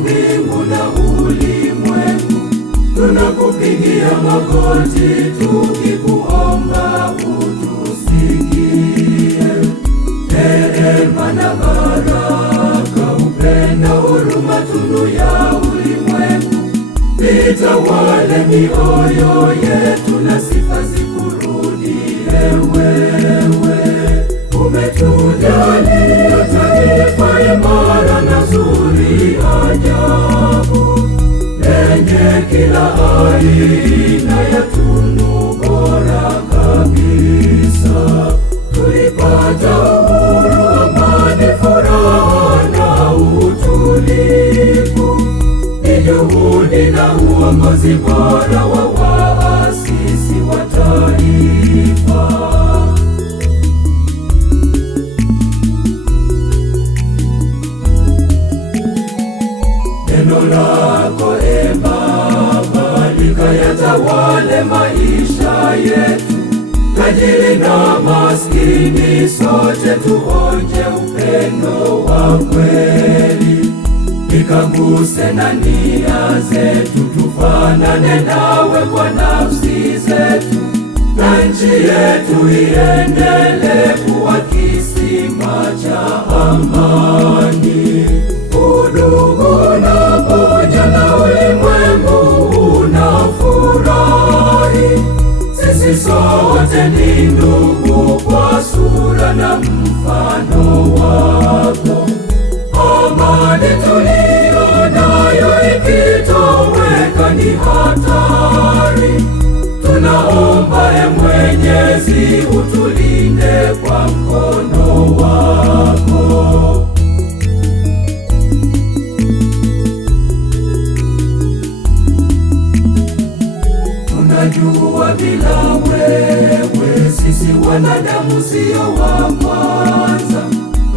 mbingu na ulimwengu, tunakupigia magoti tukikuomba utusikie. Neema na baraka, upendo, huruma, tunu ya ulimwengu, vitawale mioyo yetu na sifa zikurudie wewe. Umetujalia taifa imara na zuri ajabu, lenye kila aina ya tunu bora kabisa. Tulipata uhuru, amani, furaha na utulivu, ni juhudi na uongozi bora wa waasisi wa taifa. Neno lako e Baba likayatawale maisha yetu, tajiri na maskini sote tuonje upendo wa kweli. Likaguse na nia zetu, tufanane nawe kwa nafsi zetu, na nchi yetu iendelee kuwa kisima cha amani. Udugu unaponya na ulimwengu unafurahi, sisi sote ni ndugu kwa sura na mfano wako. Amani tuliyo nayo ikitoweka ni hatari, tunaomba e Mwenyezi utulinde kwa mkono wako. Tunajua bila wewe sisi wanadamu sio wa kwanza,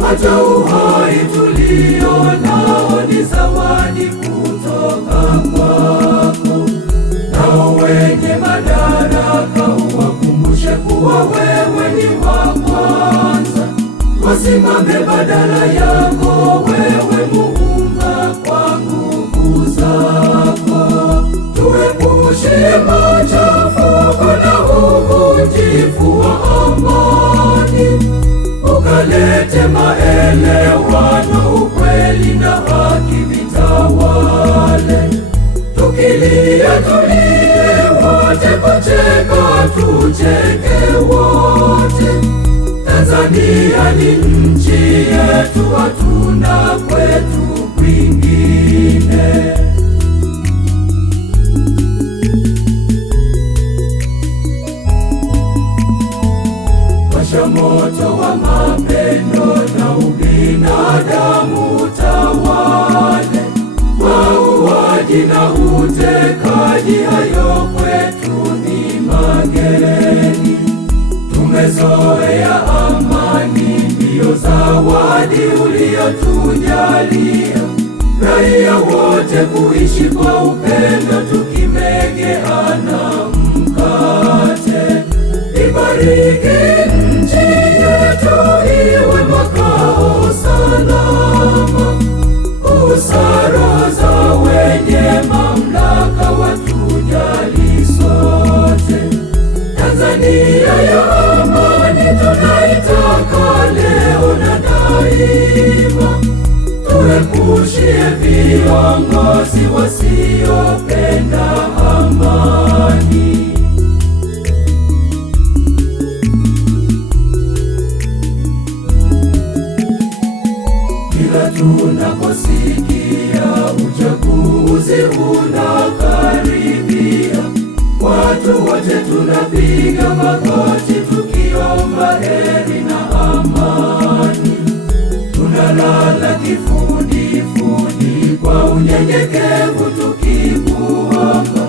hata uhai tulio nao ni zawadi kutoka kwako. Nao wenye madaraka uwakumbushe kuwa wewe ni wa kwanza, wasimame badala yako wewe Muumba kwa nguvu zako. Tuepushe machafuko na uvunjifu wa amani, ukalete maelewano, ukweli na haki vitawale. Tukilia tulie wote, kucheka tucheke wote. Tanzania ni nchi yetu, hatuna kwetu kwingine. Washa moto wa mapendo na ubinadamu tawale, mauaji na utekaji hayo kwetu ni mageni. Tumezoea amani, ndiyo zawadi uliyotujalia, raia wote kuishi kwa upendo, tukimegeana mkate. Ibariki nchi yetu iwe makao salama, busara za wenye mamlaka watujali sote. Tanzania ya amani tunaitaka leo na daima, tuepushie viongozi wasiopenda amani. Kila tunaposikia uchaguzi unakaribia, watu wote tunapiga magoti tukiomba heri na amani. Tunalala kifudifudi kwa unyenyekevu tukikuomba,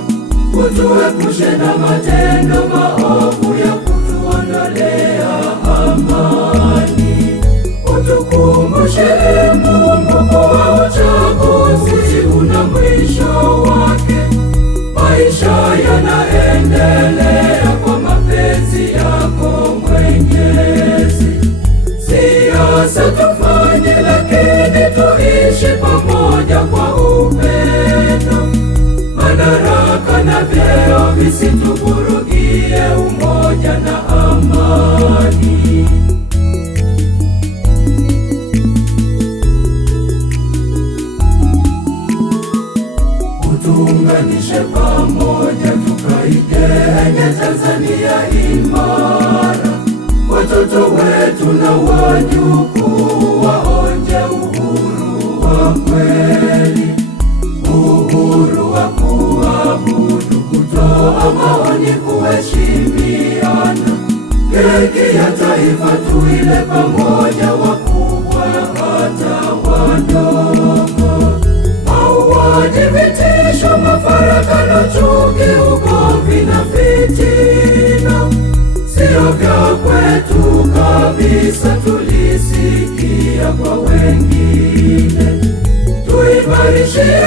utuepushe na matendo maovu ya kutuondolea amani. Utukumbushe Mungu kuwa uchaguzi una mwisho wake, maisha yanaendelea kwa mapenzi yako Mwenyezi. Siasa tufanye, lakini tuishi pamoja kwa visituvurugie umoja na amani. Tuunganishe pamoja, tukaijenge Tanzania imara. Watoto wetu na wajukuu waonje uhuru wa kweli, uhuru wa kuabudu, kutoa maoni, kuheshimiana. Keki ya taifa tuile pamoja, wakubwa hata wadogo. Mauaji, vitisho, mafarakano, chuki, ugomvi na fitina sio vya kwetu kabisa, tulisikia kwa wengine. Tuimarishie